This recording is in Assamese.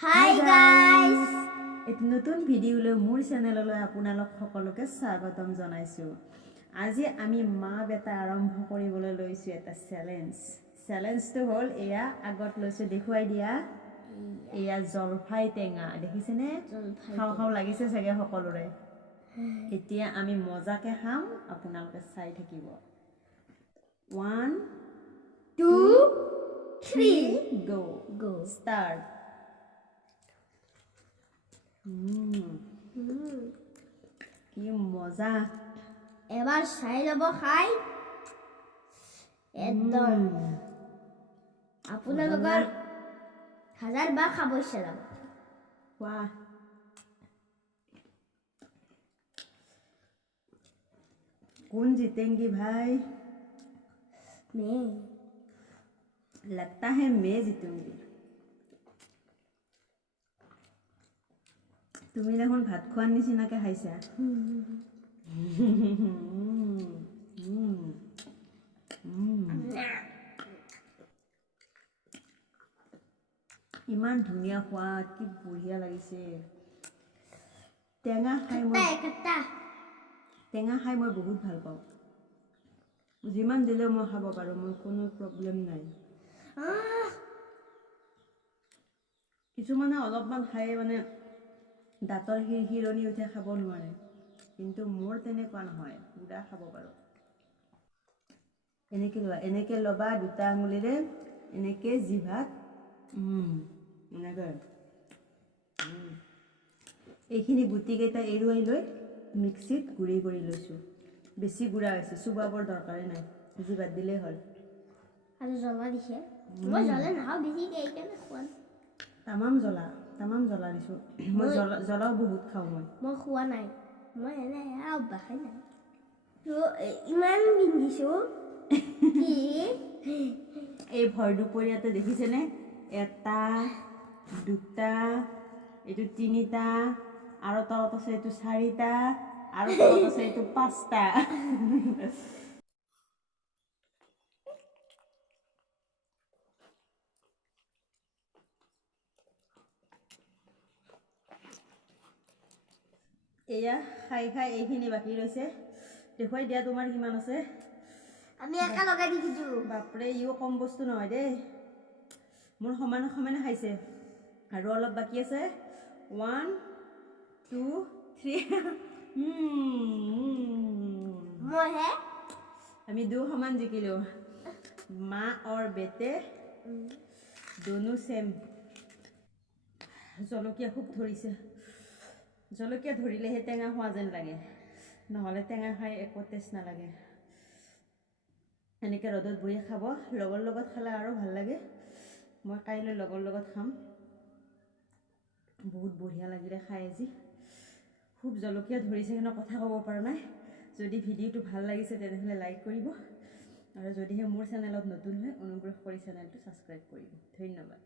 Hi guys! Et নতুন ভিডিওলৈ মোৰ চেনেললৈ আপোনালোক সকলোকে স্বাগতম জনাইছো। আজি আমি মা বেটা আৰম্ভ কৰিবলৈ লৈছো এটা চ্যালেঞ্জ। চ্যালেঞ্জটো হ'ল এয়া আগত লৈছো দেখুৱাই দিয়া। এয়া জলফাই টেঙা দেখিছেনে? খাও খাও লাগিছে চাগে সকলোৰে। এতিয়া আমি মজাকে খাম আপোনালোকে চাই থাকিব। 1 2 3 go start. কি মজা এবাৰ চাই ল'ব খাই একদম আপোনালোকৰ হাজাৰ বাৰ খাব ইচ্ছা যাব। वाह कौन जीतेंगी भाई? मैं लगता है मैं जीतूंगी। তুমি দেখোন ভাত খোৱাৰ নিচিনাকে খাইছা। ইমান ধুনীয়া সোৱাদ, কি বঢ়িয়া লাগিছে। টেঙা খাই মই বহুত ভাল পাওঁ। যিমান দিলেও মই খাব পাৰোঁ, মোৰ কোনো প্ৰব্লেম নাই। কিছুমানে অলপমান খাই মানে দাঁতৰ হিৰনি উঠে, খাব নোৱাৰে, কিন্তু মোৰ তেনেকুৱা নহয়, পুৰা খাব পাৰোঁ। এনেকে ল'বা দুটা আঙুলিৰে, এনেকে জিভাত এনেকৈ এইখিনি গুটিকেইটা এৰুৱাই লৈ মিক্সিত গুড়ি কৰি লৈছোঁ। বেছি গুড়া হৈছে, চুবাবৰ দৰকাৰে নাই, জিভাত দিলেই হ'ল। আৰু জ্বলা দিছে, মই জ্বলা নাখাওঁ বেছিকৈ, এইকাৰণে খোৱা নাই। তামাম জ্বলা দিছোঁ মই। জ্বলাও বহুত খাওঁ মই খোৱা নাই, মই এনে অভ্যাসেই নাই। ইমান পিন্ধিছোঁ কি এই ভৰ দুপৰীয়াতে দেখিছেনে? এটা দুটা, এইটো তিনিটা, আৰু তলত আছে এইটো চাৰিটা, আৰু তলত আছে এইটো পাঁচটা। এয়া খাই খাই এইখিনি বাকী ৰৈছে। দেখুৱাই দিয়া তোমাৰ কিমান আছে। আমি একা লগাই দি দিছোঁ। বাপৰে, ইও কম বস্তু নহয় দেই। মোৰ সমানে সমানে খাইছে, আৰু অলপ বাকী আছে। 1 2 3 মইহে আমি দু সমান জিকিলোঁ। মা और बेटे दोनों सेम। জলকীয়া খুব ধৰিছে। জলকীয়া ধৰিলেহে টেঙা খোৱা যেন লাগে, নহ'লে টেঙা খাই একো টেষ্ট নালাগে। এনেকৈ ৰ'দত বহি খাব, লগৰ লগত খালে আৰু ভাল লাগে। মই কাইলৈ লগৰ লগত খাম। বহুত বঢ়িয়া লাগিলে খাই আজি। খুব জলকীয়া ধৰিছে কিন্তু কথা ক'ব পৰা নাই। যদি ভিডিঅ'টো ভাল লাগিছে তেনেহ'লে লাইক কৰিব, আৰু যদিহে মোৰ চেনেলত নতুন হয় অনুগ্ৰহ কৰি চেনেলটো ছাবস্ক্ৰাইব কৰিব। ধন্যবাদ।